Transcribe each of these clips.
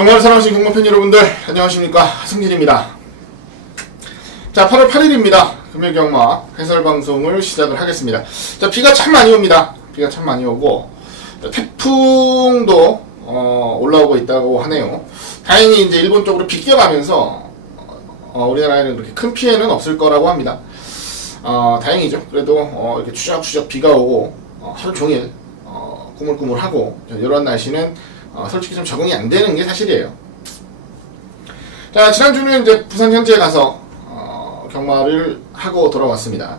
경마를 사랑하시는 경마팬 여러분들 안녕하십니까, 승진입니다. 자, 8월 8일입니다. 금요경마 해설방송을 시작을 하겠습니다. 자, 비가 참 많이 옵니다. 비가 참 많이 오고 태풍도 올라오고 있다고 하네요. 다행히 이제 일본 쪽으로 비껴가면서 우리나라에는 그렇게 큰 피해는 없을 거라고 합니다. 다행이죠. 그래도 이렇게 추적추적 비가 오고 하루 종일 꾸물꾸물하고 이런 날씨는 솔직히 좀 적응이 안 되는 게 사실이에요. 자, 지난주는 이제 부산 현지에 가서 경마를 하고 돌아왔습니다.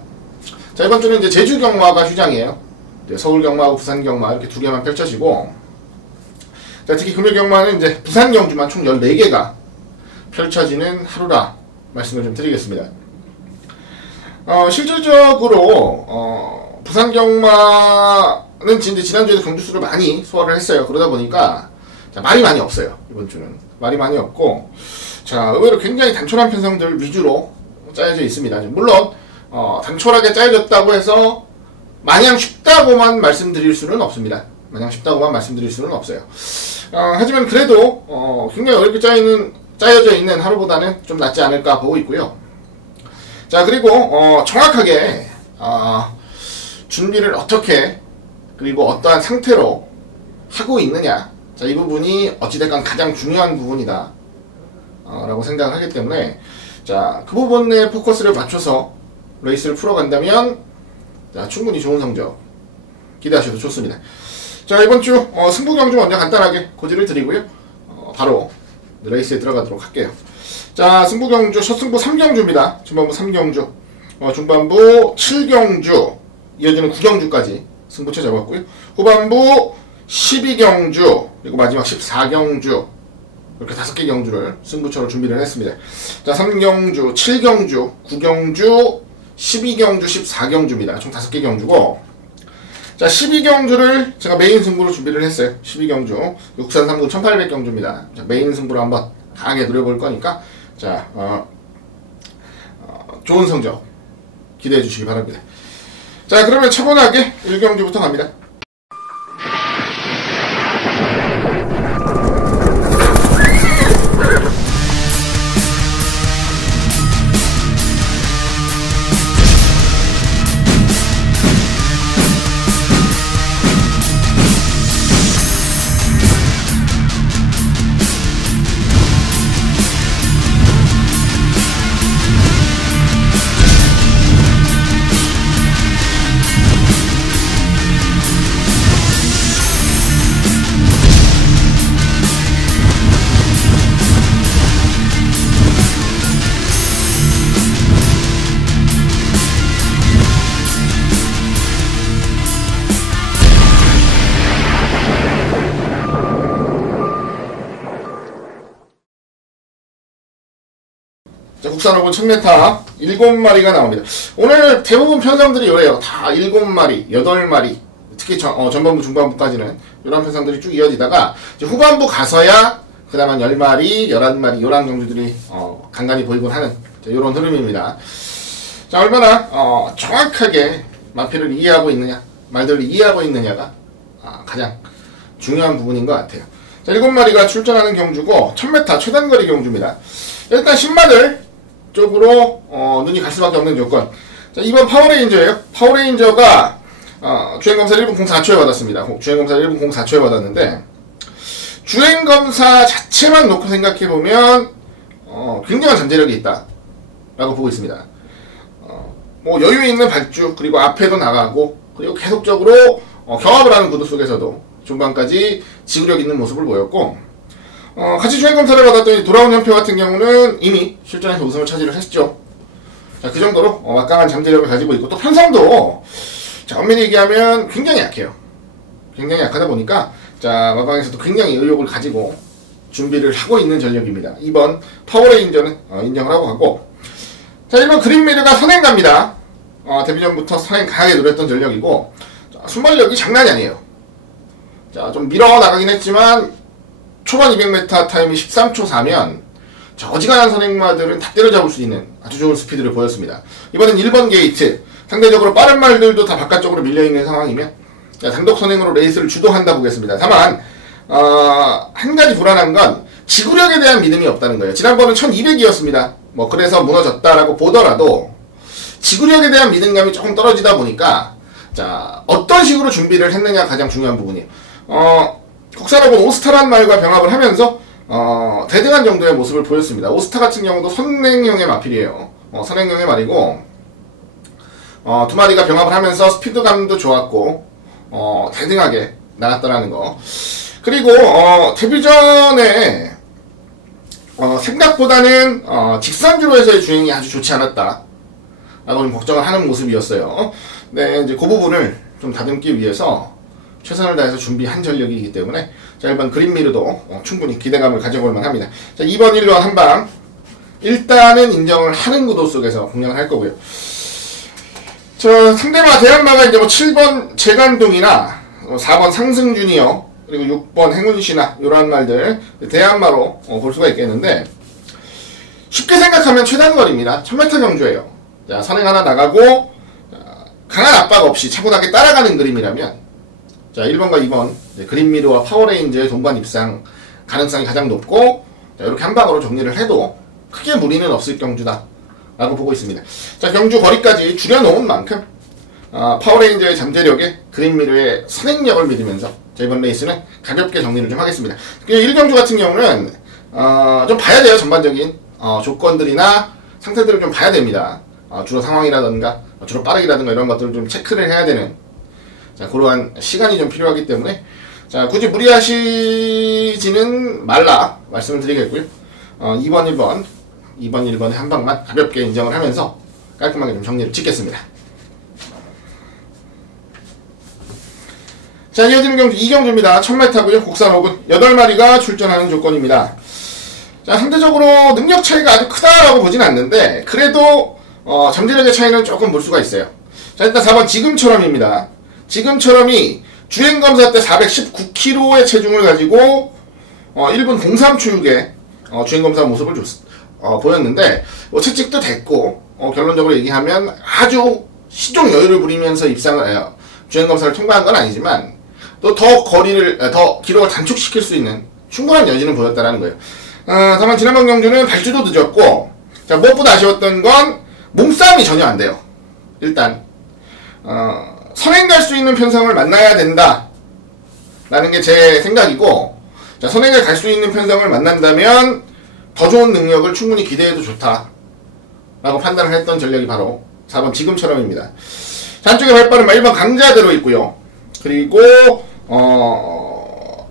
자, 이번 주는 이제 제주 경마가 휴장이에요. 서울 경마하고 부산 경마 이렇게 두 개만 펼쳐지고, 자, 특히 금요 경마는 이제 부산 경주만 총 14개가 펼쳐지는 하루라 말씀을 좀 드리겠습니다. 실질적으로 부산 경마는 이제 지난주에도 경주수를 많이 소화를 했어요. 그러다 보니까 자, 말이 많이 없어요. 이번 주는 말이 많이 없고, 자, 의외로 굉장히 단촐한 편성들 위주로 짜여져 있습니다. 물론 단촐하게 짜여졌다고 해서 마냥 쉽다고만 말씀드릴 수는 없습니다. 마냥 쉽다고만 말씀드릴 수는 없어요. 하지만 그래도 굉장히 어렵게 짜여져 있는 하루보다는 좀 낫지 않을까 보고 있고요. 자, 그리고 정확하게 준비를 어떻게 그리고 어떠한 상태로 하고 있느냐, 자, 이 부분이 어찌됐건 가장 중요한 부분이다 라고 생각을 하기 때문에, 자, 그 부분에 포커스를 맞춰서 레이스를 풀어간다면, 자, 충분히 좋은 성적 기대하셔도 좋습니다. 자, 이번 주 승부 경주 먼저 간단하게 고지를 드리고요. 바로 레이스에 들어가도록 할게요. 자, 승부 경주 첫 승부 3경주입니다. 전반부 3경주, 중반부 7경주, 이어지는 9경주까지 승부처 잡았고요. 후반부 12경주, 그리고 마지막 14경주, 이렇게 5개 경주를 승부처로 준비를 했습니다. 자, 3경주, 7경주, 9경주, 12경주, 14경주입니다. 총 5개 경주고, 자, 12경주를 제가 메인 승부로 준비를 했어요. 12경주. 국산 3군 1800경주입니다. 자, 메인 승부로 한번 강하게 노려볼 거니까, 자, 좋은 성적 기대해 주시기 바랍니다. 자, 그러면 차분하게 1경주부터 갑니다. 자, 국산 5군 1000m 7마리가 나옵니다. 오늘 대부분 편성들이 이래요. 다 7마리, 8마리, 특히 전반부, 중반부까지는 이런 편성들이 쭉 이어지다가 이제 후반부 가서야 그 다음 한 10마리, 11마리 이런 경주들이 간간히 보이곤 하는 이런 흐름입니다. 자, 얼마나 정확하게 마피를 이해하고 있느냐, 말들을 이해하고 있느냐가 가장 중요한 부분인 것 같아요. 자, 7마리가 출전하는 경주고 1000m 최단거리 경주입니다. 일단 신마들 쪽으로 눈이 갈 수밖에 없는 조건. 자, 이번 파워레인저예요. 파워레인저가 주행검사를 1분 04초에 받았습니다. 주행검사를 1분 04초에 받았는데, 주행검사 자체만 놓고 생각해보면 굉장한 잠재력이 있다 라고 보고 있습니다. 뭐 여유 있는 발주, 그리고 앞에도 나가고, 그리고 계속적으로 경합을 하는 구도 속에서도 중반까지 지구력 있는 모습을 보였고, 같이 주행검사를 받았더니 돌아온 현표 같은 경우는 이미 실전에서 우승을 차지를 했죠. 자, 그 정도로 막강한 잠재력을 가지고 있고, 또 편성도 자, 엄밀히 얘기하면 굉장히 약해요. 굉장히 약하다 보니까, 자, 마방에서도 굉장히 의욕을 가지고 준비를 하고 있는 전력입니다. 이번 파워레인저는 인정을 하고 가고, 자, 1번 그린미르가 선행 갑니다. 데뷔전부터 선행 강하게 노렸던 전력이고, 자, 순발력이 장난이 아니에요. 자, 좀 밀어 나가긴 했지만 초반 200m 타임이 13초 4면 어지간한 선행마들은 다 때려잡을 수 있는 아주 좋은 스피드를 보였습니다. 이번엔 1번 게이트, 상대적으로 빠른 말들도 다 바깥쪽으로 밀려있는 상황이면 단독 선행으로 레이스를 주도한다 보겠습니다. 다만 한 가지 불안한 건 지구력에 대한 믿음이 없다는 거예요. 지난번은 1200이었습니다. 뭐 그래서 무너졌다라고 보더라도 지구력에 대한 믿음감이 조금 떨어지다 보니까 자 어떤 식으로 준비를 했느냐 가장 중요한 부분이에요. 국산화군 오스타란 말과 병합을 하면서 대등한 정도의 모습을 보였습니다. 오스타 같은 경우도 선행형의 마필이에요. 선행형의 말이고 두 마리가 병합을 하면서 스피드감도 좋았고 대등하게 나갔다라는 거. 그리고 데뷔 전에 생각보다는 직선주로에서의 주행이 아주 좋지 않았다 라고 좀 걱정을 하는 모습이었어요. 네, 이제 그 부분을 좀 다듬기 위해서 최선을 다해서 준비한 전력이기 때문에 자, 1번 그린미르도 충분히 기대감을 가져볼 만합니다. 자, 2번 1번 한방 일단은 인정을 하는 구도 속에서 공략을 할 거고요. 자, 상대마 대한마가 이제 뭐 7번 재간동이나 4번 상승주니어 그리고 6번 행운시나 이러한 말들 대한마로 볼 수가 있겠는데 쉽게 생각하면 최단거리입니다. 1000m 경주예요. 자, 선행 하나 나가고 강한 압박 없이 차분하게 따라가는 그림이라면 자 1번과 2번 그린미르와 파워레인저의 동반 입상 가능성이 가장 높고 자, 이렇게 한 방으로 정리를 해도 크게 무리는 없을 경주다 라고 보고 있습니다. 자 경주 거리까지 줄여놓은 만큼 파워레인저의 잠재력에 그린미르의 선행력을 믿으면서 자, 이번 레이스는 가볍게 정리를 좀 하겠습니다. 1경주 같은 경우는 좀 봐야 돼요. 전반적인 조건들이나 상태들을 좀 봐야 됩니다. 주로 상황이라든가 주로 빠르기라든가 이런 것들을 좀 체크를 해야 되는 자 그러한 시간이 좀 필요하기 때문에 자 굳이 무리하시지는 말라 말씀을 드리겠고요. 2번 1번의 한 방만 가볍게 인정을 하면서 깔끔하게 좀 정리를 짓겠습니다. 자 이어지는 경주 2경주입니다. 1000m고요. 국산 5군 8마리가 출전하는 조건입니다. 자 상대적으로 능력 차이가 아주 크다라고 보진 않는데 그래도 잠재력의 차이는 조금 볼 수가 있어요. 자 일단 4번 지금처럼입니다. 지금처럼이 주행검사 때 419kg의 체중을 가지고 1분 03초육에 주행검사 모습을 보였는데 채찍도 됐고 결론적으로 얘기하면 아주 시종 여유를 부리면서 주행검사를 통과한 건 아니지만 또 더 기록을 단축시킬 수 있는 충분한 여지는 보였다는 거예요. 다만 지난번 경주는 발주도 늦었고 자 무엇보다 아쉬웠던 건 몸싸움이 전혀 안 돼요. 일단 선행 갈 수 있는 편성을 만나야 된다 라는 게 제 생각이고 자 선행을 갈 수 있는 편성을 만난다면 더 좋은 능력을 충분히 기대해도 좋다 라고 판단을 했던 전력이 바로 4번 지금처럼입니다. 자 한쪽에 발빠른 1번 강자대로 있고요. 그리고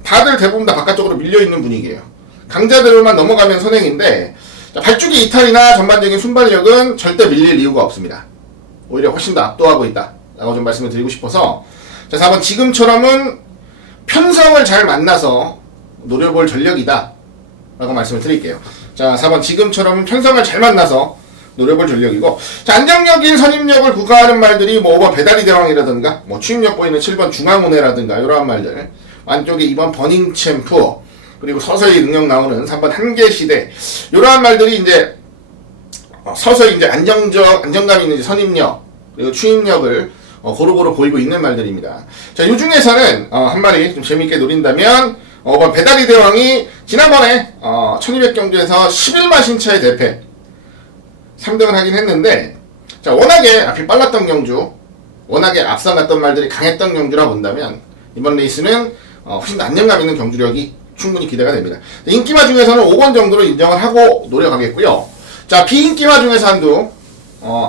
다들 대부분 다 바깥쪽으로 밀려있는 분위기예요. 강자대로만 넘어가면 선행인데 자, 발주기 이탈이나 전반적인 순발력은 절대 밀릴 이유가 없습니다. 오히려 훨씬 더 압도하고 있다 라고 좀 말씀을 드리고 싶어서 자 4번 지금처럼은 편성을 잘 만나서 노려볼 전력이다 라고 말씀을 드릴게요. 자 4번 지금처럼은 편성을 잘 만나서 노려볼 전력이고 자 안정적인 선임력을 구가하는 말들이 뭐 5번 배달이 대왕이라든가 뭐 추임력 보이는 7번 중앙운해라든가 이러한 말들 안쪽에 2번 버닝챔프 그리고 서서히 능력 나오는 3번 한계시대 이러한 말들이 이제 서서히 이제 안정감 있는 선임력 그리고 추임력을 고루고루 보이고 있는 말들입니다. 자, 이 중에서는 한 마리 좀 재밌게 노린다면 5번 배달이 대왕이 지난번에 1200경주에서 11마 신차의 대패 3등을 하긴 했는데 자, 워낙에 앞이 빨랐던 경주 워낙에 앞서 갔던 말들이 강했던 경주라 본다면 이번 레이스는 훨씬 더 안정감 있는 경주력이 충분히 기대가 됩니다. 인기마 중에서는 5번 정도로 인정을 하고 노려가겠고요. 자 비인기마 중에서 한두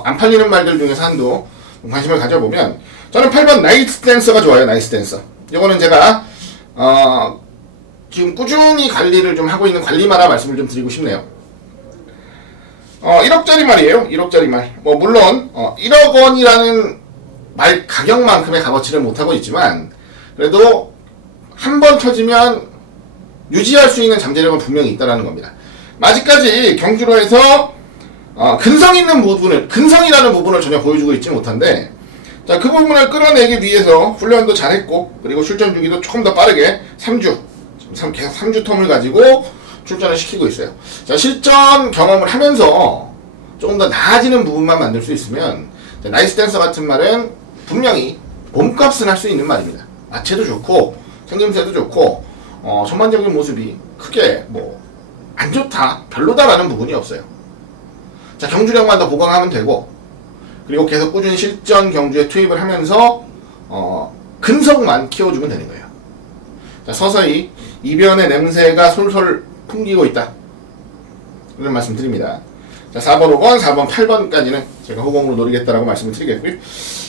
안 팔리는 말들 중에서 한두 관심을 가져보면 저는 8번 나이스 댄서가 좋아요. 나이스 댄서 이거는 제가 지금 꾸준히 관리를 좀 하고 있는 관리마라 말씀을 좀 드리고 싶네요. 1억짜리 말이에요. 1억짜리 말 뭐 물론 1억 원이라는 말 가격만큼의 값어치를 못하고 있지만 그래도 한 번 터지면 유지할 수 있는 잠재력은 분명히 있다는 겁니다. 아직까지 경주로에서 근성 있는 부분을 근성이라는 부분을 전혀 보여주고 있지 못한데 자, 그 부분을 끌어내기 위해서 훈련도 잘했고 그리고 출전 주기도 조금 더 빠르게 3주 계속 3주 텀을 가지고 출전을 시키고 있어요. 자, 실전 경험을 하면서 조금 더 나아지는 부분만 만들 수 있으면 자, 나이스 댄서 같은 말은 분명히 몸값은 할 수 있는 말입니다. 마체도 좋고 생김새도 좋고 전반적인 모습이 크게 뭐 안 좋다, 별로다라는 부분이 없어요. 자, 경주력만 더 보강하면 되고, 그리고 계속 꾸준히 실전 경주에 투입을 하면서 근성만 키워주면 되는 거예요. 자, 서서히 이변의 냄새가 솔솔 풍기고 있다, 이런 말씀 드립니다. 자, 4번, 5번, 4번, 8번까지는 제가 호공으로 노리겠다라고 말씀을 드리겠고요.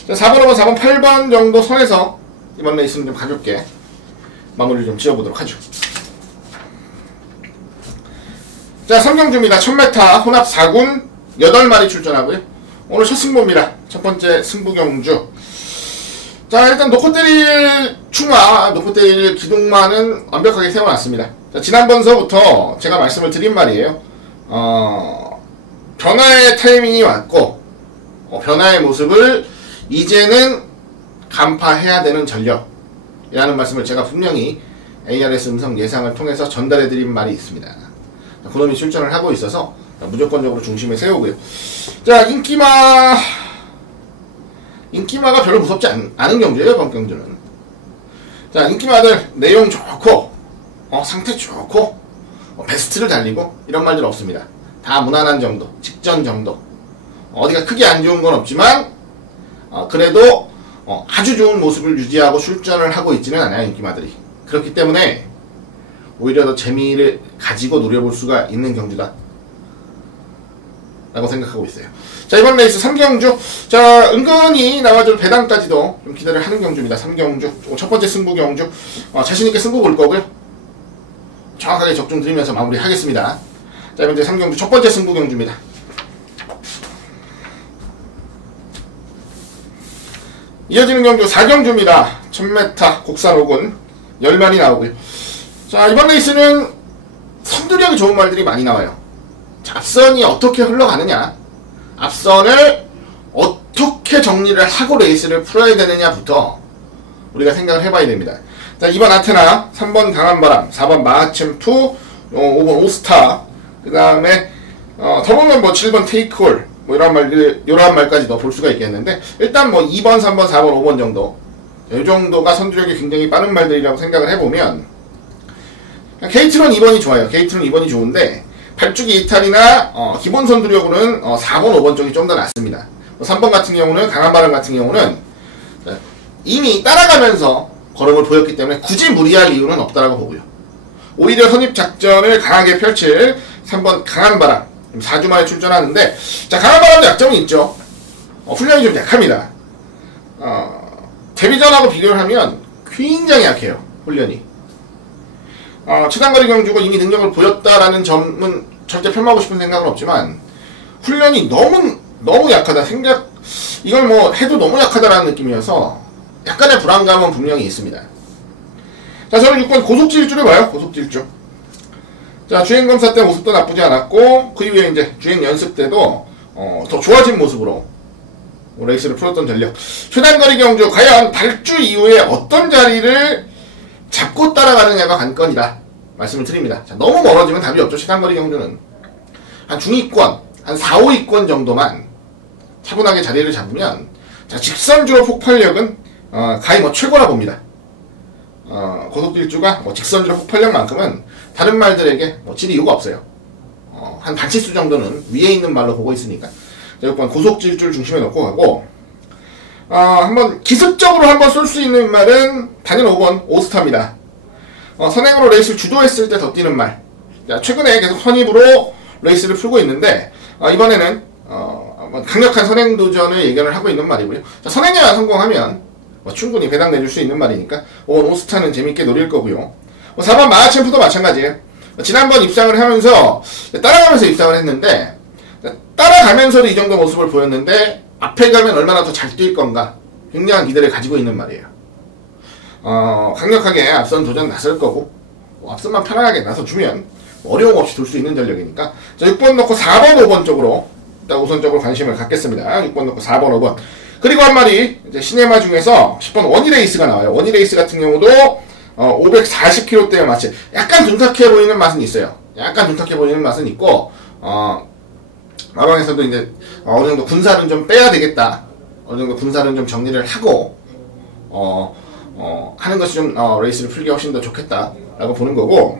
자, 4번, 5번, 4번, 8번 정도 선에서 이번 레이스는 좀 가볍게 마무리를 좀 지어보도록 하죠. 자, 3경주입니다. 1000m 혼합 4군 8마리 출전하고요. 오늘 첫 승부입니다. 첫 번째 승부경주. 자, 일단 놓고 때릴 충마, 놓고 때릴 기둥만은 완벽하게 세워놨습니다. 자, 지난번서부터 제가 말씀을 드린 말이에요. 변화의 타이밍이 왔고, 변화의 모습을 이제는 간파해야 되는 전력이라는 말씀을 제가 분명히 ARS 음성 예상을 통해서 전달해드린 말이 있습니다. 그놈이 출전을 하고 있어서 무조건적으로 중심에 세우고요. 자, 인기마가 별로 무섭지 않은 경주예요, 이번 경주는. 자, 인기마들 내용 좋고, 상태 좋고, 베스트를 달리고, 이런 말들 없습니다. 다 무난한 정도, 직전 정도. 어디가 크게 안 좋은 건 없지만, 그래도 아주 좋은 모습을 유지하고 출전을 하고 있지는 않아요, 인기마들이. 그렇기 때문에 오히려 더 재미를 가지고 노려볼 수가 있는 경주다 라고 생각하고 있어요. 자, 이번 레이스 3경주. 자, 은근히 나와줄 배당까지도 좀 기대를 하는 경주입니다. 3경주. 첫 번째 승부 경주. 자신있게 승부 볼 거고요. 정확하게 적중 드리면서 마무리 하겠습니다. 자, 이번 3경주 첫 번째 승부 경주입니다. 이어지는 경주 4경주입니다. 1000m 국산 5군 10마리 나오고요. 자, 이번 레이스는 선두력이 좋은 말들이 많이 나와요. 자, 앞선이 어떻게 흘러가느냐, 앞선을 어떻게 정리를 하고 레이스를 풀어야 되느냐부터 우리가 생각을 해봐야 됩니다. 자, 2번 아테나, 3번 강한바람, 4번 마하챔프, 5번 오스타, 그 다음에 더 보면 7번 테이크홀, 이러한 말까지도 볼 수가 있겠는데, 일단 2번, 3번, 4번, 5번 정도, 이 정도가 선두력이 굉장히 빠른 말들이라고 생각을 해보면, 게이트론 2번이 좋아요. 게이트론 2번이 좋은데, 발주기 이탈이나 기본 선두력으로는 4번, 5번 쪽이 좀 더 낫습니다. 3번 같은 경우는, 강한바람 같은 경우는 이미 따라가면서 걸음을 보였기 때문에 굳이 무리할 이유는 없다라고 보고요. 오히려 선입작전을 강하게 펼칠 3번 강한바람, 4주 만에 출전하는데, 자, 강한바람도 약점이 있죠. 훈련이 좀 약합니다. 데뷔전하고 비교를 하면 굉장히 약해요, 훈련이. 최단거리 경주고 이미 능력을 보였다라는 점은 절대 폄하하고 싶은 생각은 없지만, 훈련이 너무 약하다, 이걸 해도 너무 약하다라는 느낌이어서 약간의 불안감은 분명히 있습니다. 자, 저는 6번 고속질주를 봐요. 고속질주. 자, 주행검사 때 모습도 나쁘지 않았고, 그 이후에 이제 주행 연습 때도 더 좋아진 모습으로 레이스를 풀었던 전력. 최단거리 경주, 과연 발주 이후에 어떤 자리를 잡고 따라가느냐가 관건이다 말씀을 드립니다. 자, 너무 멀어지면 답이 없죠. 최단거리 경주는 한 중위권, 한 4, 5위권 정도만 차분하게 자리를 잡으면, 자, 직선주로 폭발력은 가히 최고라 봅니다. 고속질주가 직선주로 폭발력만큼은 다른 말들에게 질 이유가 없어요. 한 반치수 정도는 위에 있는 말로 보고 있으니까. 자, 6번 고속질주를 중심에 놓고 가고, 한번 기습적으로 한번 쏠 수 있는 말은 단연 5번 오스타입니다. 선행으로 레이스를 주도했을 때 더 뛰는 말. 자, 최근에 계속 선입으로 레이스를 풀고 있는데, 이번에는 강력한 선행 도전을 예견을 하고 있는 말이고요. 자, 선행에만 성공하면 충분히 배당 내줄 수 있는 말이니까 5번 오스타는 재밌게 노릴 거고요. 4번 마하챔프도 마찬가지예요. 지난번 입상을 하면서 따라가면서 입상을 했는데, 따라가면서도 이 정도 모습을 보였는데 앞에 가면 얼마나 더 잘 뛸 건가 굉장한 기대를 가지고 있는 말이에요. 강력하게 앞선 도전 나설 거고, 앞선만 편안하게 나서주면 어려움 없이 돌 수 있는 전력이니까. 자, 6번 넣고 4번, 5번 쪽으로 일단 우선적으로 관심을 갖겠습니다. 6번 넣고 4번, 5번. 그리고 한 마리 이제 시네마 중에서 10번 원희레이스가 나와요. 원희레이스 같은 경우도 540km대의 맛이 약간 둔탁해 보이는 맛은 있어요. 약간 둔탁해 보이는 맛은 있고, 마방에서도 이제 어느 정도 군사는 좀 빼야 되겠다, 어느 정도 군사는 좀 정리를 하고 하는 것이 좀 레이스를 풀기 훨씬 더 좋겠다라고 보는 거고,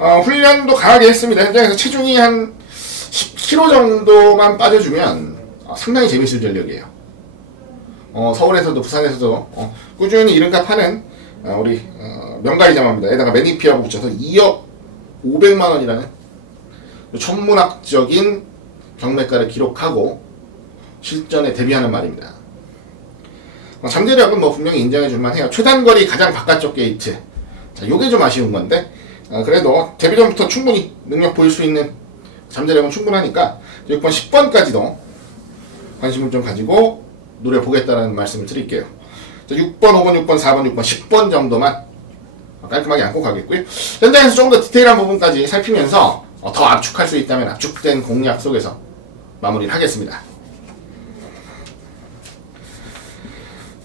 훈련도 강하게 했습니다. 현장에서 체중이 한 10kg 정도만 빠져주면 상당히 재밌을 전력이에요. 서울에서도 부산에서도 꾸준히 이름값 하는 우리 명가리 자마입니다. 에다가 매니피하고 붙여서 2억 500만원이라는 천문학적인 경매가를 기록하고 실전에 데뷔하는 말입니다. 잠재력은 분명히 인정해줄만 해요. 최단거리 가장 바깥쪽 게이트. 자, 요게 좀 아쉬운 건데, 그래도 데뷔 전부터 충분히 능력 보일 수 있는 잠재력은 충분하니까 6번, 10번까지도 관심을 좀 가지고 노려보겠다는 말씀을 드릴게요. 자, 6번, 5번, 6번, 4번, 6번, 10번 정도만 깔끔하게 안고 가겠고요. 현장에서 조금 더 디테일한 부분까지 살피면서 더 압축할 수 있다면 압축된 공략 속에서 마무리를 하겠습니다.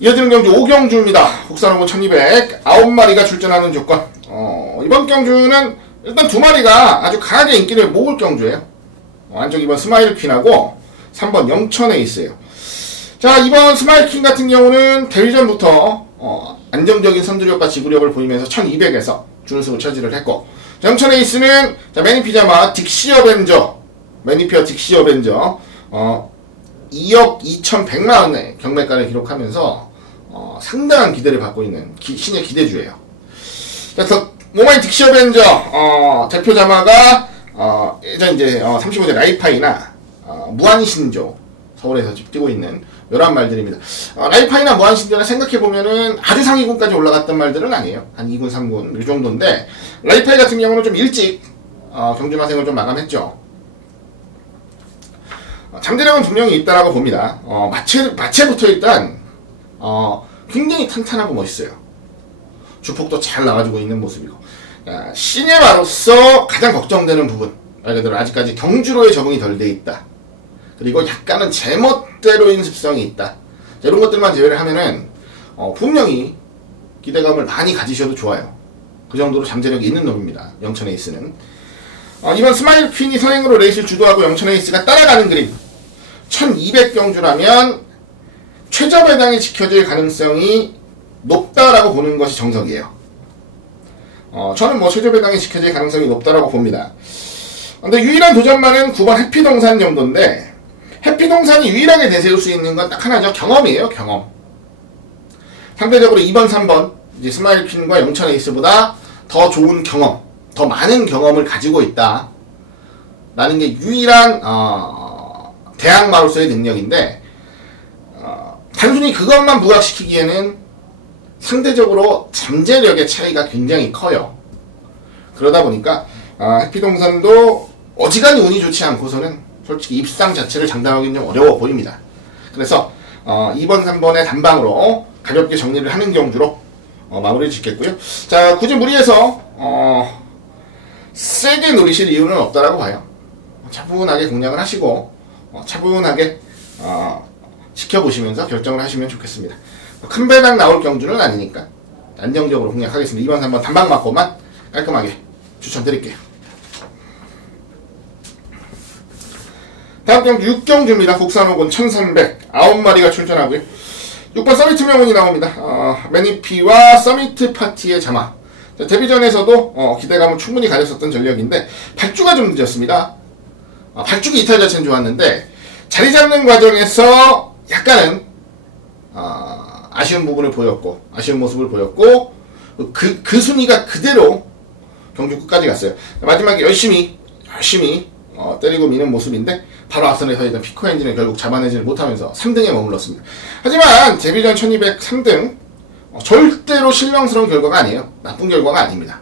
이어지는 경주 5경주입니다. 국산호군 1200 9마리가 출전하는 조건. 이번 경주는 일단 2마리가 아주 강하게 인기를 모을 경주예요. 안쪽 2번 스마일퀸하고 3번 영천에이스예요. 자, 이번 스마일퀸 같은 경우는 데뷔 전부터 안정적인 선두력과 지구력을 보이면서 1200에서 준우승을 차지를 했고, 영천에이스는 매니피자마 딕시 어벤져, 매니피어 딕시 어벤져 2억 2100만원의 경매가를 기록하면서 상당한 기대를 받고 있는 신의 기대주예요. 그래서 모마인 딕시 어벤져 대표 자마가 예전 이제 35제 라이파이나 무한신조, 서울에서 뛰고 있는 이런 말들입니다. 라이파이나 무한신조는 생각해보면은 아주 상위군까지 올라갔던 말들은 아니에요. 한 2군, 3군 이 정도인데, 라이파이 같은 경우는 좀 일찍 경주마생을 좀 마감했죠. 잠재력은 분명히 있다라고 봅니다. 마체부터 일단 굉장히 탄탄하고 멋있어요. 주폭도 잘 나와주고 있는 모습이고, 시네마로서 가장 걱정되는 부분, 말 그대로 아직까지 경주로의 적응이 덜 돼 있다. 그리고 약간은 제멋대로인 습성이 있다. 자, 이런 것들만 제외를 하면은 분명히 기대감을 많이 가지셔도 좋아요. 그 정도로 잠재력이 있는 놈입니다. 영천에이스는. 이번 스마일퀸이 선행으로 레이스를 주도하고 영천에이스가 따라가는 그림. 1200경주라면 최저배당이 지켜질 가능성이 높다라고 보는 것이 정석이에요. 저는 최저배당이 지켜질 가능성이 높다라고 봅니다. 근데 유일한 도전만은 9번 해피동산 정도인데, 해피동산이 유일하게 내세울 수 있는 건 딱 하나죠. 경험이에요, 경험. 상대적으로 2번, 3번, 이제 스마일퀸과 영천에이스보다 더 좋은 경험, 더 많은 경험을 가지고 있다. 라는 게 유일한, 대항마로서의 능력인데, 단순히 그것만 부각시키기에는 상대적으로 잠재력의 차이가 굉장히 커요. 그러다 보니까, 해피동산도 어지간히 운이 좋지 않고서는 솔직히 입상 자체를 장담하기는 좀 어려워 보입니다. 그래서 2번, 3번의 단방으로 가볍게 정리를 하는 경주로 마무리를 짓겠고요. 자, 굳이 무리해서 세게 노리실 이유는 없다라고 봐요. 차분하게 공략을 하시고 차분하게 지켜보시면서 결정을 하시면 좋겠습니다. 큰 배당 나올 경주는 아니니까 안정적으로 공략하겠습니다. 2번, 3번 단방 맞고만 깔끔하게 추천드릴게요. 다음 경주 6경주입니다. 국산호군 1300 9마리가 출전하고요. 6번 서미트 명운이 나옵니다. 매니피와 서미트 파티의 자마. 자, 데뷔전에서도 기대감을 충분히 가졌었던 전력인데 발주가 좀 늦었습니다. 발주기 이탈 자체는 좋았는데 자리 잡는 과정에서 약간은 아쉬운 부분을 보였고, 아쉬운 모습을 보였고, 그 순위가 그대로 경주 끝까지 갔어요. 마지막에 열심히 때리고 미는 모습인데 바로 앞선에서 일단 피코 엔진을 결국 잡아내지를 못하면서 3등에 머물렀습니다. 하지만 데뷔전 1200 3등 절대로 실망스러운 결과가 아니에요. 나쁜 결과가 아닙니다.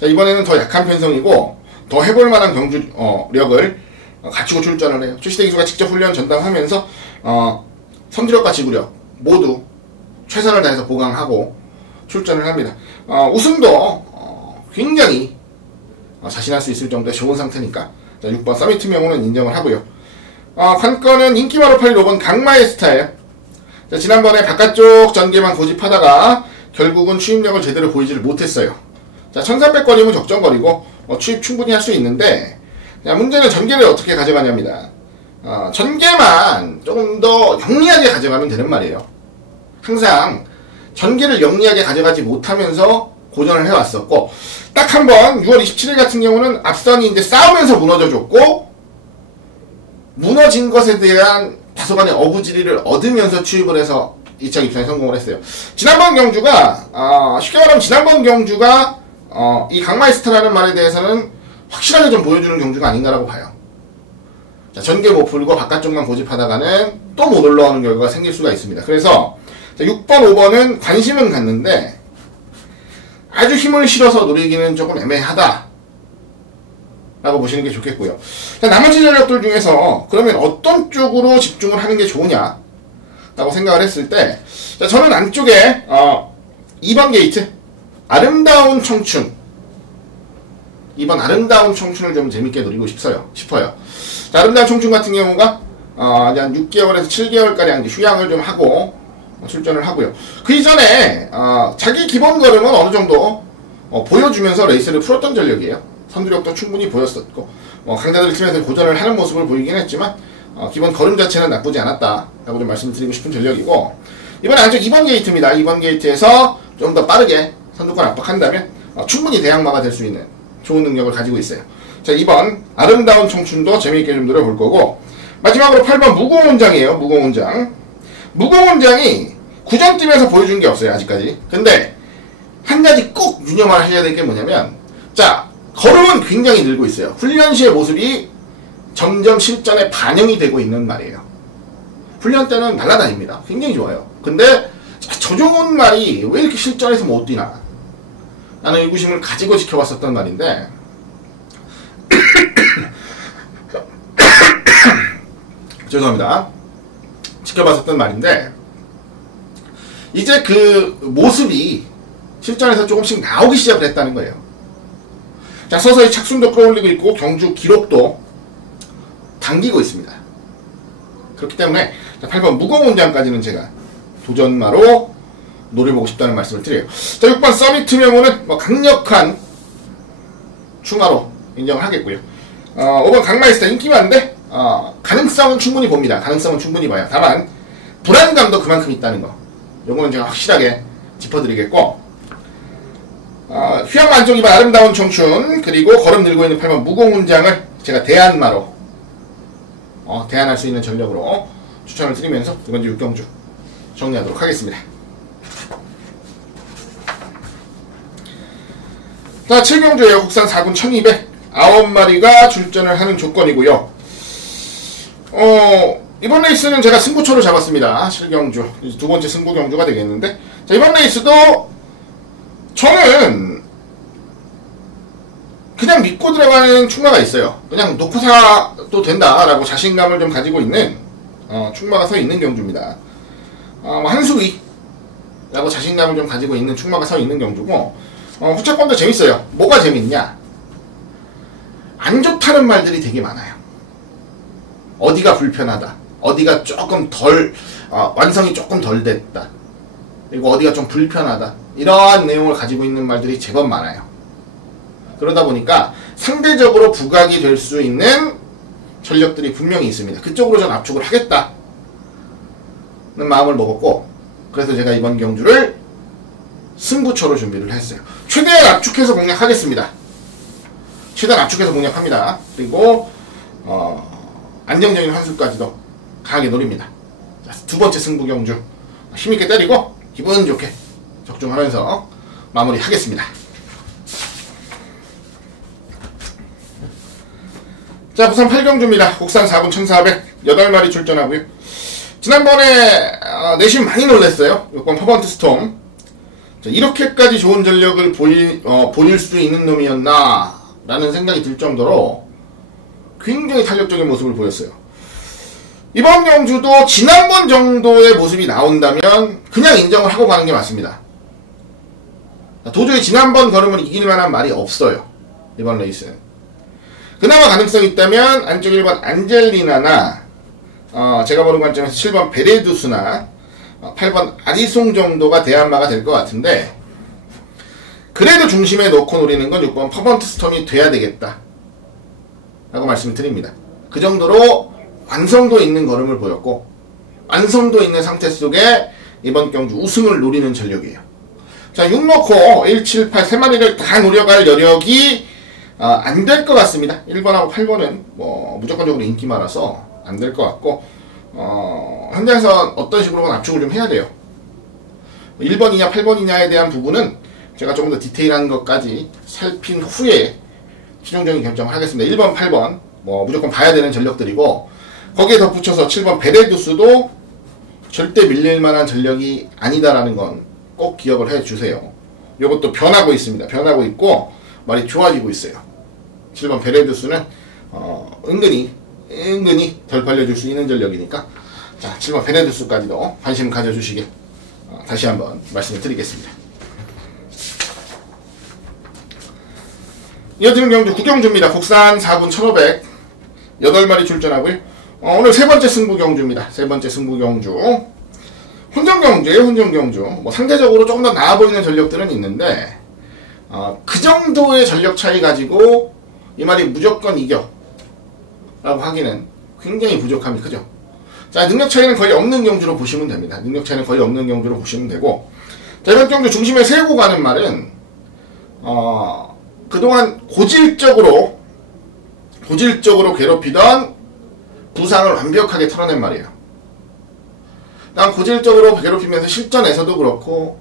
자, 이번에는 더 약한 편성이고 더 해볼 만한 경주력을 갖추고 출전을 해요. 출시대 기수가 직접 훈련 전담하면서 선두력과 지구력 모두 최선을 다해서 보강하고 출전을 합니다. 우승도 굉장히 자신할 수 있을 정도의 좋은 상태니까. 자, 6번 서미트 명호는 인정을 하고요. 관건은 인기마로 85번 강마의 스타예요. 자, 지난번에 바깥쪽 전개만 고집하다가 결국은 추입력을 제대로 보이지를 못했어요. 자, 1300거리면 적정거리고 추입 충분히 할 수 있는데, 자, 문제는 전개를 어떻게 가져가냐입니다. 전개만 조금 더 영리하게 가져가면 되는 말이에요. 항상 전개를 영리하게 가져가지 못하면서 고전을 해왔었고, 딱 한 번 6월 27일 같은 경우는 앞선이 이제 싸우면서 무너져줬고 무너진 것에 대한 다소간의 어부지리를 얻으면서 추입을 해서 2차 입상에 성공을 했어요. 지난번 경주가 쉽게 말하면 지난번 경주가 이 강마이스터라는 말에 대해서는 확실하게 좀 보여주는 경주가 아닌가라고 봐요. 자, 전개 못 풀고 바깥쪽만 고집하다가는 또 못 올라오는 결과가 생길 수가 있습니다. 그래서 6번, 5번은 관심은 갔는데 아주 힘을 실어서 노리기는 조금 애매하다 라고 보시는 게 좋겠고요. 자, 나머지 전력들 중에서 그러면 어떤 쪽으로 집중을 하는 게 좋으냐 라고 생각을 했을 때, 자, 저는 안쪽에 2번 게이트 아름다운 청춘, 2번 아름다운 청춘을 좀 재밌게 노리고 싶어요. 자, 아름다운 청춘 같은 경우가 한 6개월에서 7개월가량 휴양을 좀 하고 출전을 하고요. 그 이전에 자기 기본 걸음은 어느 정도 보여주면서 레이스를 풀었던 전력이에요. 선두력도 충분히 보였었고 강자들 팀에서 고전을 하는 모습을 보이긴 했지만 기본 걸음 자체는 나쁘지 않았다라고 좀 말씀드리고 싶은 전력이고, 이번에 안쪽 2번 게이트입니다. 2번 게이트에서 좀 더 빠르게 선두권 압박한다면 충분히 대항마가 될 수 있는 좋은 능력을 가지고 있어요. 자, 2번 아름다운 청춘도 재미있게 좀 노려볼 거고, 마지막으로 8번 무공훈장이에요. 무공훈장이 구전팀에서 보여준 게 없어요, 아직까지. 근데 한 가지 꼭 유념을 하셔야 될 게 뭐냐면, 자, 걸음은 굉장히 늘고 있어요. 훈련 시의 모습이 점점 실전에 반영이 되고 있는 말이에요. 훈련 때는 날아다닙니다. 굉장히 좋아요. 근데 저 좋은 말이 왜 이렇게 실전에서 못 뛰나? 나는 의구심을 가지고 지켜봤었던 말인데 죄송합니다. 지켜봤었던 말인데 이제 그 모습이 실전에서 조금씩 나오기 시작을 했다는 거예요. 자, 서서히 착순도 끌어올리고 있고 경주 기록도 당기고 있습니다. 그렇기 때문에 8번 무공훈장까지는 제가 도전마로 노려보고 싶다는 말씀을 드려요. 자, 6번 서미트 명호는 강력한 충마로 인정을 하겠고요. 5번 강마이스터 인기 많은데 가능성은 충분히 봅니다. 가능성은 충분히 봐요. 다만 불안감도 그만큼 있다는 거, 요거는 제가 확실하게 짚어드리겠고, 휴양 만족 2번 아름다운 청춘, 그리고 걸음 들고 있는 8번 무공훈장을 제가 대안마로 대안할 수 있는 전력으로 추천을 드리면서 이번 주 6경주 정리하도록 하겠습니다. 자, 7경주에요. 국산 4군 1200 9마리가 출전을 하는 조건이고요. 이번 레이스는 제가 승부처로 잡았습니다. 7경주 두 번째 승부 경주가 되겠는데, 자, 이번 레이스도 저는 그냥 믿고 들어가는 충마가 있어요. 그냥 놓고 사도 된다라고 자신감을 좀 가지고 있는 충마가 서 있는 경주입니다. 한수위라고 자신감을 좀 가지고 있는 충마가 서 있는 경주고, 후차권도 재밌어요. 뭐가 재밌냐? 안 좋다는 말들이 되게 많아요. 어디가 불편하다, 어디가 조금 덜 완성이 조금 덜 됐다, 그리고 어디가 좀 불편하다, 이러한 내용을 가지고 있는 말들이 제법 많아요. 그러다 보니까 상대적으로 부각이 될 수 있는 전력들이 분명히 있습니다. 그쪽으로 전 압축을 하겠다는 마음을 먹었고, 그래서 제가 이번 경주를 승부처로 준비를 했어요. 최대한 압축해서 공략하겠습니다. 최대한 압축해서 공략합니다. 그리고 안정적인 환수까지도 강하게 노립니다. 자, 두 번째 승부 경주 힘있게 때리고 기분 좋게 적중하면서 마무리하겠습니다. 자, 부산 8경주입니다. 국산 4군 1400 8마리 출전하고요. 지난번에 내심 많이 놀랐어요. 6번 퍼번트 스톰. 자, 이렇게까지 좋은 전력을 보일 수 있는 놈이었나 라는 생각이 들 정도로 굉장히 탄력적인 모습을 보였어요. 이번 경주도 지난번 정도의 모습이 나온다면 그냥 인정을 하고 가는 게 맞습니다. 도저히 지난번 걸음을 이길 만한 말이 없어요. 이번 레이스는. 그나마 가능성이 있다면 안쪽 1번 안젤리나나 제가 보는 관점에서 7번 베레두스나 8번 아리송 정도가 대안마가 될 것 같은데, 그래도 중심에 놓고 노리는 건 6번 퍼번트 스톰이 돼야 되겠다 라고 말씀을 드립니다. 그 정도로 완성도 있는 걸음을 보였고 완성도 있는 상태 속에 이번 경주 우승을 노리는 전력이에요. 자, 6 넣고 1, 7, 8 3마리를 다 노려갈 여력이 안 될 것 같습니다. 1번하고 8번은 뭐 무조건적으로 인기마라서 안 될 것 같고, 현장에서 어떤 식으로건 압축을 좀 해야 돼요. 1번이냐 8번이냐에 대한 부분은 제가 조금 더 디테일한 것까지 살핀 후에 최종적인 결정을 하겠습니다. 1번, 8번 뭐 무조건 봐야 되는 전력들이고, 거기에 덧붙여서 7번 베레두스도 절대 밀릴 만한 전력이 아니다라는 건 꼭 기억을 해 주세요. 이것도 변하고 있습니다. 변하고 있고 말이 좋아지고 있어요. 7번 베레두스는 은근히 덜 팔려줄 수 있는 전력이니까, 자, 7번 베레두스까지도 관심 가져주시길 다시 한번 말씀을 드리겠습니다. 이어지는 경주 구경주입니다. 국산 4분 1500 8마리 출전하고요. 오늘 세 번째 승부 경주입니다. 세 번째 승부 경주. 혼전경주예요, 혼전경주. 뭐 상대적으로 조금 더 나아 보이는 전력들은 있는데, 그 정도의 전력 차이 가지고 이 말이 무조건 이겨 라고 하기는 굉장히 부족함이 크죠. 자, 능력 차이는 거의 없는 경주로 보시면 됩니다. 능력 차이는 거의 없는 경주로 보시면 되고, 자, 이번 경주 중심에 세우고 가는 말은 그동안 고질적으로 괴롭히던 부상을 완벽하게 털어낸 말이에요. 난 고질적으로 괴롭히면서 실전에서도 그렇고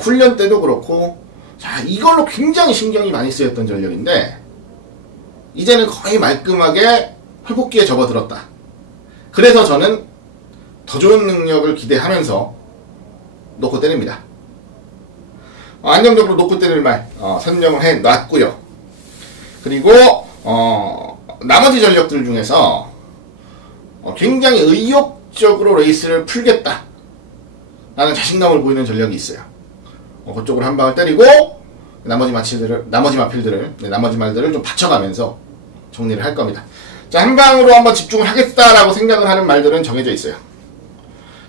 훈련 때도 그렇고, 자, 이걸로 굉장히 신경이 많이 쓰였던 전력인데 이제는 거의 말끔하게 회복기에 접어들었다. 그래서 저는 더 좋은 능력을 기대하면서 놓고 때립니다. 안정적으로 놓고 때릴 말 선정을 해놨고요. 그리고 나머지 전력들 중에서 굉장히 의욕적으로 레이스를 풀겠다 라는 자신감을 보이는 전력이 있어요. 그쪽으로 한 방을 때리고 나머지 말들을 좀 받쳐가면서 정리를 할 겁니다. 자, 한 방으로 한번 집중을 하겠다라고 생각을 하는 말들은 정해져 있어요.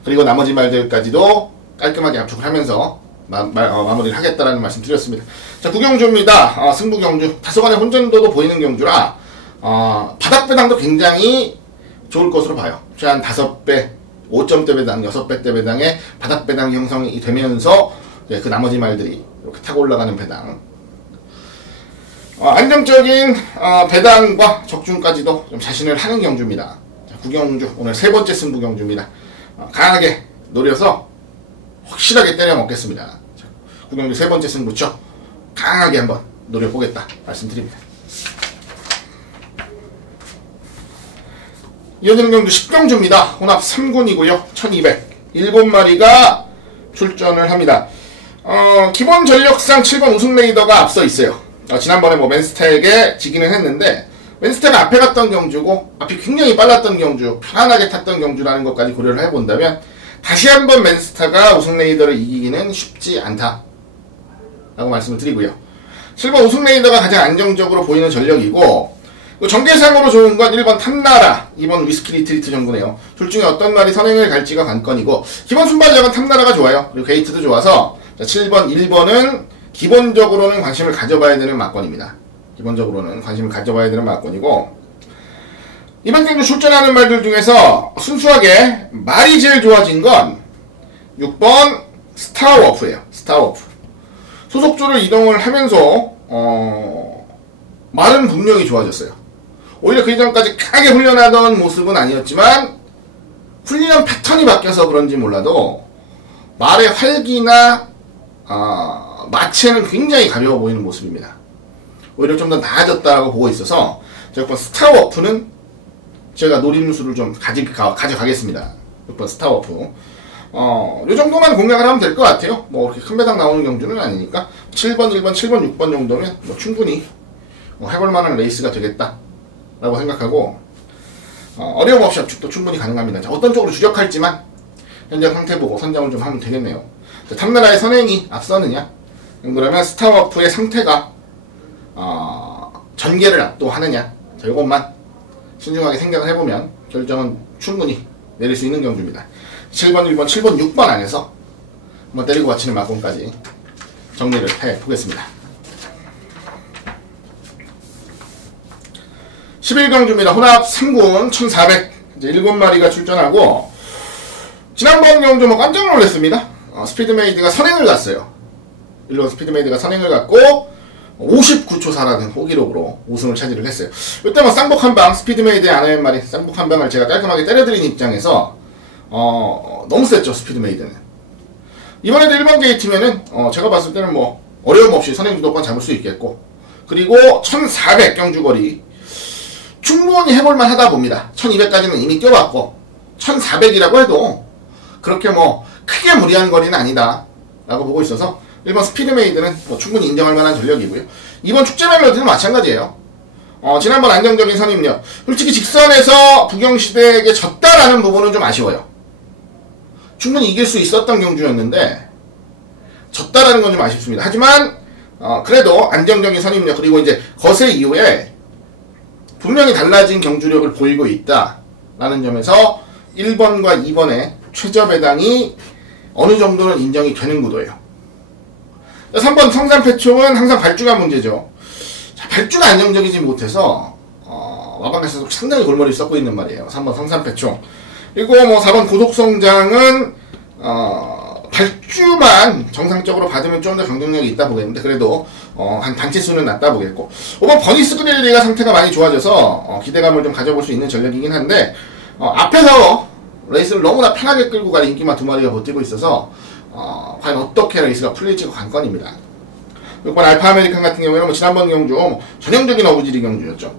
그리고 나머지 말들까지도 깔끔하게 압축을 하면서 마무리를 하겠다라는 말씀 드렸습니다. 자, 구경주입니다. 승부 경주. 다소간의 혼전도도 보이는 경주라 바닥 배당도 굉장히 좋을 것으로 봐요. 최한 5배, 5점대 배당, 6배대 배당의 바닥 배당 형성이 되면서 그 나머지 말들이 이렇게 타고 올라가는 배당. 안정적인 배당과 적중까지도 좀 자신을 하는 경주입니다. 자, 구경주 오늘 세 번째 승부 경주입니다. 강하게 노려서 확실하게 때려 먹겠습니다. 자, 구경주 세 번째 승부죠. 강하게 한번 노려보겠다 말씀드립니다. 이어지는 경주 10경주입니다. 혼합 3군이고요. 1200 7마리가 출전을 합니다. 기본 전력상 7번 우승 레이더가 앞서 있어요. 지난번에 뭐 맨스택에 지기는 했는데, 맨스택가 앞에 갔던 경주고 앞이 굉장히 빨랐던 경주, 편안하게 탔던 경주라는 것까지 고려를 해본다면 다시 한번 맨스타가 우승 레이더를 이기기는 쉽지 않다 라고 말씀을 드리고요. 7번 우승 레이더가 가장 안정적으로 보이는 전력이고, 전개상으로 좋은 건 1번 탐나라, 2번 위스키 리트리트 정도네요. 둘 중에 어떤 말이 선행을 갈지가 관건이고, 기본 순발력은 탐나라가 좋아요. 그리고 게이트도 좋아서 7번, 1번은 기본적으로는 관심을 가져봐야 되는 막권입니다. 기본적으로는 관심을 가져봐야 되는 막권이고, 이번 경주 출전하는 말들 중에서 순수하게 말이 제일 좋아진 건 6번 스타워프예요. 스타워프. 소속주를 이동을 하면서 말은 분명히 좋아졌어요. 오히려 그 이전까지 강하게 훈련하던 모습은 아니었지만 훈련 패턴이 바뀌어서 그런지 몰라도 말의 활기나 마체는 굉장히 가벼워 보이는 모습입니다. 오히려 좀 더 나아졌다고 보고 있어서 제가 6번 스타워프는 제가 노림수를 좀 가져가겠습니다. 6번 스타워프. 요 정도만 공략을 하면 될 것 같아요. 뭐 그렇게 큰 배당 나오는 경주는 아니니까 7번, 1번, 7번, 6번 정도면 뭐 충분히 해볼 만한 레이스가 되겠다 라고 생각하고, 어려움 없이 압축도 충분히 가능합니다. 자, 어떤 쪽으로 주력할지만 현장 상태 보고 선정을 좀 하면 되겠네요. 자, 탐나라의 선행이 앞서느냐, 그러면 스타워프의 상태가 전개를 압도하느냐, 자, 이것만 신중하게 생각을 해보면 결정은 충분히 내릴 수 있는 경주입니다. 7번, 1번, 7번, 6번 안에서 한번 때리고 맞히는 막공까지 정리를 해보겠습니다. 11경주입니다. 혼합 3군 1400 이제 7마리가 출전하고, 지난번 경주 뭐 깜짝 놀랐습니다. 스피드메이드가 선행을 갔어요. 일본 스피드메이드가 선행을 갖고 59초 4라는 호기록으로 우승을 차지를 했어요. 이때 뭐 쌍복 한방, 스피드메이드의 아나의 말이 쌍복 한방을 제가 깔끔하게 때려드린 입장에서 너무 셌죠, 스피드메이드는. 이번에도 1번 게이트면은 제가 봤을 때는 뭐 어려움 없이 선행 주도권 잡을 수 있겠고, 그리고 1400 경주거리 충분히 해볼만 하다 봅니다. 1200까지는 이미 뛰어봤고 1400이라고 해도 그렇게 뭐 크게 무리한 거리는 아니다 라고 보고 있어서 1번 스피드메이드는 뭐 충분히 인정할 만한 전력이고요. 이번 축제 멜로디는 마찬가지예요. 지난번 안정적인 선입력, 솔직히 직선에서 부경시대에게 졌다라는 부분은 좀 아쉬워요. 충분히 이길 수 있었던 경주였는데 졌다라는 건 좀 아쉽습니다. 하지만 그래도 안정적인 선입력, 그리고 이제 거세 이후에 분명히 달라진 경주력을 보이고 있다라는 점에서 1번과 2번의 최저 배당이 어느 정도는 인정이 되는 구도예요. 3번 성산패총은 항상 발주가 문제죠. 자, 발주가 안정적이지 못해서 와방에서도 상당히 골머리를 썩고 있는 말이에요. 3번 성산패총. 그리고 뭐 4번 고독성장은 발주만 정상적으로 받으면 좀 더 경쟁력이 있다 보겠는데, 그래도 한 단체 수는 낮다 보겠고, 5번 버니스 그릴리가 상태가 많이 좋아져서 기대감을 좀 가져볼 수 있는 전력이긴 한데, 앞에서 레이스를 너무나 편하게 끌고 갈 인기만 두 마리가 버티고 있어서 과연 어떻게 레이스가 풀릴지가 관건입니다. 6번 알파 아메리칸 같은 경우에는 뭐 지난번 경주 전형적인 어부지리 경주였죠.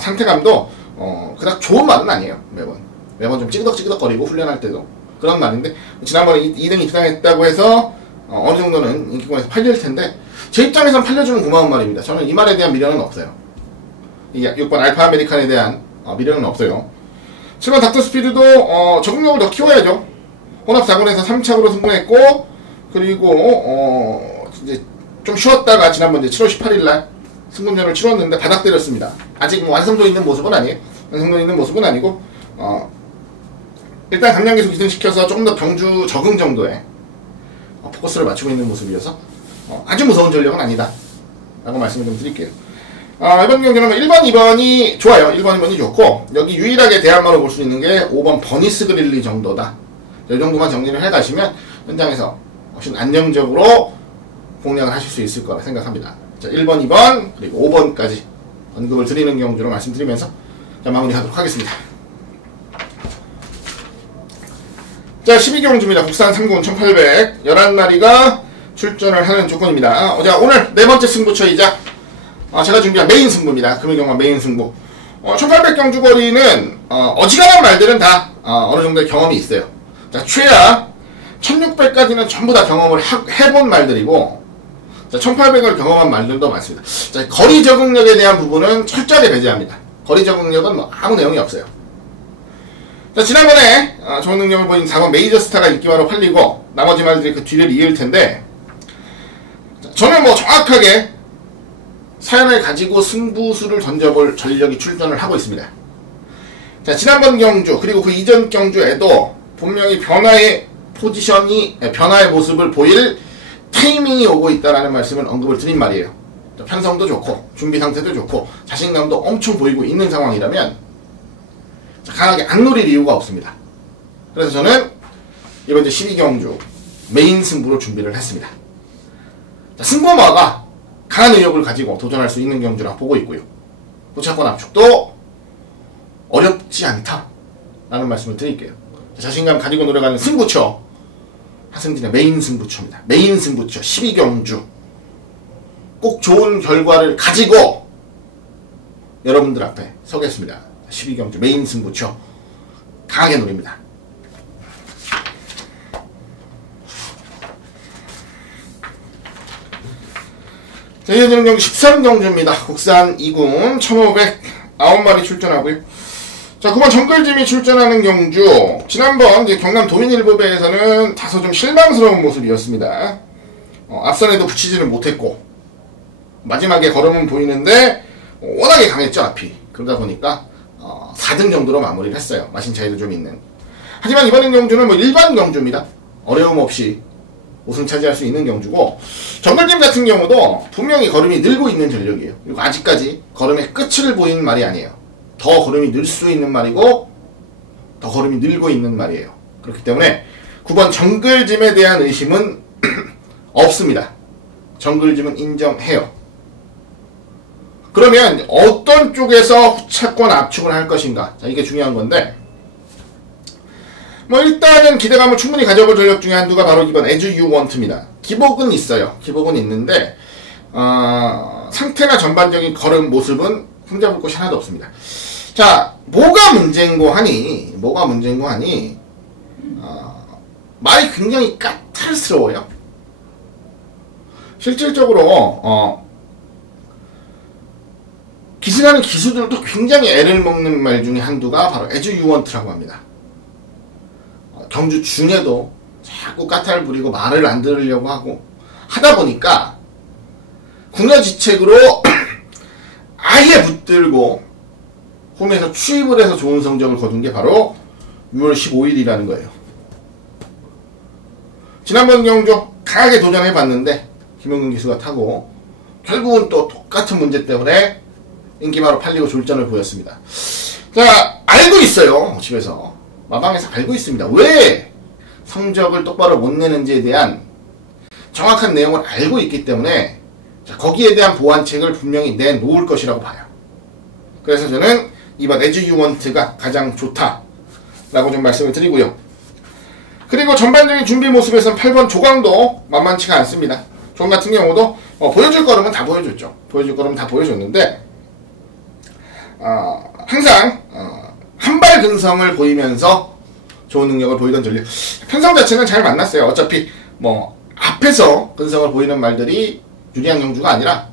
상태감도 그닥 좋은 말은 아니에요. 매번 좀 찌그덕찌그덕거리고 훈련할 때도 그런 말인데, 지난번에 2등 입상했다고 해서 어느 정도는 인기권에서 팔릴 텐데, 제 입장에선 팔려주면 고마운 말입니다. 저는 이 말에 대한 미련은 없어요. 이 6번 알파 아메리칸에 대한 미련은 없어요. 7번 닥터 스피드도 적응력을 더 키워야죠. 혼합 4군에서 3착으로 승부했고, 그리고 이제 좀 쉬었다가 지난번 이제 7월 18일날 승분전을 치렀는데 바닥 때렸습니다. 아직 뭐 완성도 있는 모습은 아니에요. 완성도 있는 모습은 아니고, 일단 감량계속 기승시켜서 조금 더 경주 적응 정도의 포커스를 맞추고 있는 모습이어서 아주 무서운 전력은 아니다 라고 말씀을 좀 드릴게요. 이번 경기는 1번, 2번이 좋아요. 1번, 2번이 좋고, 여기 유일하게 대안마로 볼 수 있는 게 5번 버니스 그릴리 정도다. 이 정도만 정리를 해가시면 현장에서 훨씬 안정적으로 공략을 하실 수 있을 거라 생각합니다. 자, 1번, 2번, 그리고 5번까지 언급을 드리는 경주로 말씀드리면서 자, 마무리하도록 하겠습니다. 자, 12경주입니다. 국산 3군 1800 11마리가 출전을 하는 조건입니다. 자, 오늘 네 번째 승부처이자 제가 준비한 메인 승부입니다. 금일경마 메인 승부. 1800경주 거리는 어지간한 말들은 다 어느 정도의 경험이 있어요. 자, 최하 1600까지는 전부 다 경험을 해본 말들이고, 자, 1800을 경험한 말들도 많습니다. 자, 거리 적응력에 대한 부분은 철저하게 배제합니다. 거리 적응력은 뭐 아무 내용이 없어요. 자, 지난번에 좋은 능력을 보인 4번 메이저스타가 인기마로 팔리고 나머지 말들이 그 뒤를 이을 텐데, 자, 저는 뭐 정확하게 사연을 가지고 승부수를 던져볼 전력이 출전을 하고 있습니다. 자, 지난번 경주 그리고 그 이전 경주에도 분명히 변화의 모습을 보일 타이밍이 오고 있다라는 말씀을 언급을 드린 말이에요. 자, 편성도 좋고 준비 상태도 좋고 자신감도 엄청 보이고 있는 상황이라면 강하게 안 노릴 이유가 없습니다. 그래서 저는 이번 이제 12경주 메인 승부로 준비를 했습니다. 자, 승부마가 강한 의욕을 가지고 도전할 수 있는 경주라 보고 있고요. 도착권 압축도 어렵지 않다라는 말씀을 드릴게요. 자, 자신감 가지고 노력하는 승부처, 하승진의 메인 승부처입니다. 메인 승부처 12경주 꼭 좋은 결과를 가지고 여러분들 앞에 서겠습니다. 12경주 메인 승부처 강하게 노립니다. 자, 이어지는 경기 13경주입니다. 국산 2군 1500 9마리 출전하고요. 자, 9번 정글짐이 출전하는 경주. 지난번 이제 경남 도민일보배에서는 다소 좀 실망스러운 모습이었습니다. 앞선에도 붙이지를 못했고 마지막에 걸음은 보이는데 워낙에 강했죠, 앞이. 그러다 보니까 4등 정도로 마무리를 했어요. 마신 차이도 좀 있는. 하지만 이번 경주는 뭐 일반 경주입니다. 어려움 없이 우승 차지할 수 있는 경주고, 정글짐 같은 경우도 분명히 걸음이 늘고 있는 전력이에요. 그리고 아직까지 걸음의 끝을 보이는 말이 아니에요. 더 걸음이 늘 수 있는 말이고 더 걸음이 늘고 있는 말이에요. 그렇기 때문에 9번 정글짐에 대한 의심은 없습니다. 정글짐은 인정해요. 그러면 어떤 쪽에서 후차권 압축을 할 것인가? 자, 이게 중요한 건데, 뭐 일단은 기대감을 충분히 가져볼 전력 중에 한두가 바로 이번 As You Want입니다. 기복은 있어요. 기복은 있는데 상태나 전반적인 걸음 모습은 흠잡을 곳이 하나도 없습니다. 자, 뭐가 문제인고 하니 말이 굉장히 까탈스러워요. 실질적으로 기술하는 기수들도 굉장히 애를 먹는 말 중에 한두가 바로 As You Want라고 합니다. 경주 중에도 자꾸 까탈 부리고 말을 안 들으려고 하고 하다 보니까 궁여지책으로 아예 붙들고 홈에서 추입을 해서 좋은 성적을 거둔 게 바로 6월 15일이라는 거예요. 지난번 경주 강하게 도전해봤는데 김용근 기수가 타고 결국은 또 똑같은 문제 때문에 인기마로 팔리고 졸전을 보였습니다. 자, 알고 있어요. 집에서 마방에서 알고 있습니다. 왜 성적을 똑바로 못 내는지에 대한 정확한 내용을 알고 있기 때문에 자, 거기에 대한 보완책을 분명히 내놓을 것이라고 봐요. 그래서 저는 이번 As You Want가 가장 좋다라고 좀 말씀을 드리고요. 그리고 전반적인 준비 모습에서는 8번 조광도 만만치가 않습니다. 조광 같은 경우도 보여줄 거름은 다 보여줬죠. 보여줄 거름은 다 보여줬는데 항상 한발 근성을 보이면서 좋은 능력을 보이던 전략. 편성 자체는 잘 만났어요. 어차피 뭐 앞에서 근성을 보이는 말들이 유리한 경주가 아니라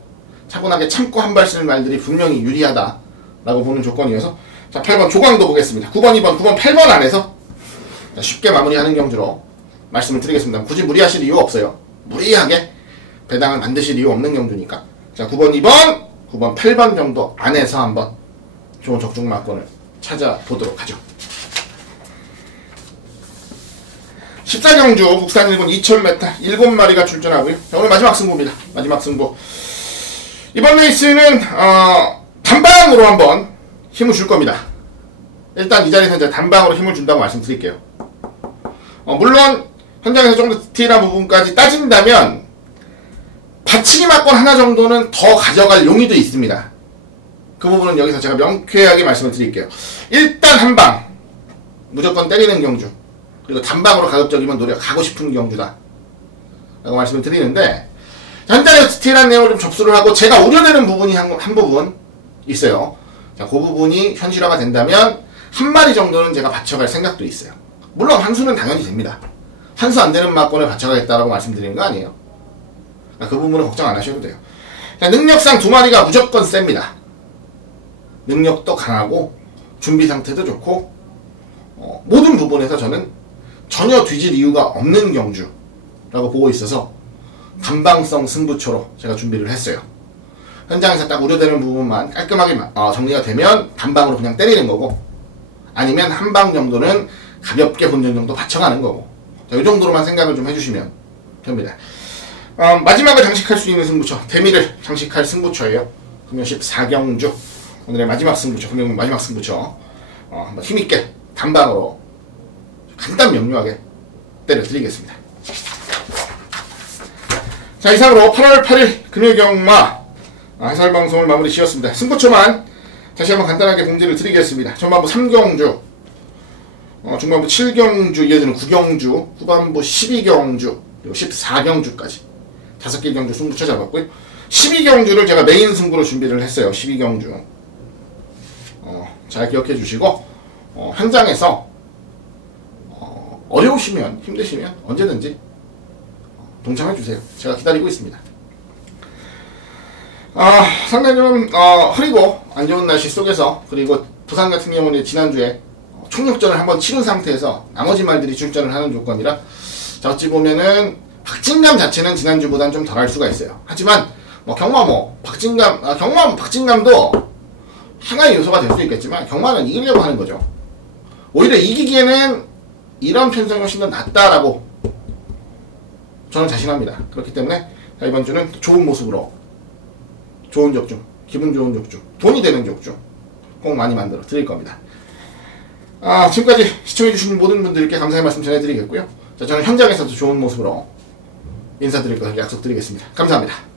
차분하게 참고 한 발 쓰는 말들이 분명히 유리하다라고 보는 조건이어서 자, 8번 조광도 보겠습니다. 9번, 2번, 9번, 8번 안에서 쉽게 마무리하는 경주로 말씀을 드리겠습니다. 굳이 무리하실 이유 없어요. 무리하게 배당을 만드실 이유 없는 경주니까. 자, 9번, 2번, 9번, 8번 정도 안에서 한번 좋은 적중마권을 찾아보도록 하죠. 14경주 국산 1군 2000m 7마리가 출전하고요. 자, 오늘 마지막 승부입니다. 마지막 승부. 이번 레이스는 단방으로 한번 힘을 줄 겁니다. 일단 이 자리에서 이제 단방으로 힘을 준다고 말씀드릴게요. 물론 현장에서 좀 더 디테일한 부분까지 따진다면 받치기 막권 하나 정도는 더 가져갈 용의도 있습니다. 그 부분은 여기서 제가 명쾌하게 말씀을 드릴게요. 일단 한방 무조건 때리는 경주, 그리고 단방으로 가급적이면 노력하고 싶은 경주다 라고 말씀을 드리는데, 현장에서 디테일한 내용을 좀 접수를 하고 제가 우려되는 부분이 한 부분 있어요. 자, 그 부분이 현실화가 된다면 한 마리 정도는 제가 받쳐갈 생각도 있어요. 물론 한 수는 당연히 됩니다. 한 수 안 되는 막권을 받쳐가겠다라고 말씀드리는 거 아니에요. 그 부분은 걱정 안 하셔도 돼요. 자, 능력상 두 마리가 무조건 셉니다. 능력도 강하고 준비 상태도 좋고 모든 부분에서 저는 전혀 뒤질 이유가 없는 경주라고 보고 있어서 단방성 승부처로 제가 준비를 했어요. 현장에서 딱 우려되는 부분만 깔끔하게 정리가 되면 단방으로 그냥 때리는 거고, 아니면 한 방 정도는 가볍게 본전 정도 받쳐가는 거고, 자, 이 정도로만 생각을 좀 해주시면 됩니다. 마지막을 장식할 수 있는 승부처, 대미를 장식할 승부처예요. 금연 14경주 오늘의 마지막 승부처, 금연 마지막 승부처 한번 힘있게 단방으로 간단 명료하게 때려드리겠습니다. 자, 이상으로 8월 8일 금요경마 해설방송을 마무리 지었습니다. 승부처만 다시 한번 간단하게 공지를 드리겠습니다. 전반부 3경주, 중반부 7경주, 이어지는 9경주, 후반부 12경주, 그리고 14경주까지 5개 경주 승부처 잡았고요. 12경주를 제가 메인 승부로 준비를 했어요. 12경주 잘 기억해 주시고 현장에서 어려우시면, 힘드시면 언제든지 동참해 주세요. 제가 기다리고 있습니다. 상당히 좀 흐리고 안 좋은 날씨 속에서, 그리고 부산 같은 경우는 지난주에 총력전을 한번 치른 상태에서 나머지 말들이 출전을 하는 조건이라, 자, 어찌 보면은 박진감 자체는 지난주보다는 좀 덜할 수가 있어요. 하지만 경마 박진감도 하나의 요소가 될 수 있겠지만 경마는 이기려고 하는 거죠. 오히려 이기기에는 이런 편성이 훨씬 더 낫다라고 저는 자신합니다. 그렇기 때문에 이번 주는 좋은 모습으로, 좋은 적중, 기분 좋은 적중, 돈이 되는 적중 꼭 많이 만들어 드릴 겁니다. 지금까지 시청해주신 모든 분들께 감사의 말씀 전해드리겠고요. 자, 저는 현장에서도 좋은 모습으로 인사드릴 것을 약속드리겠습니다. 감사합니다.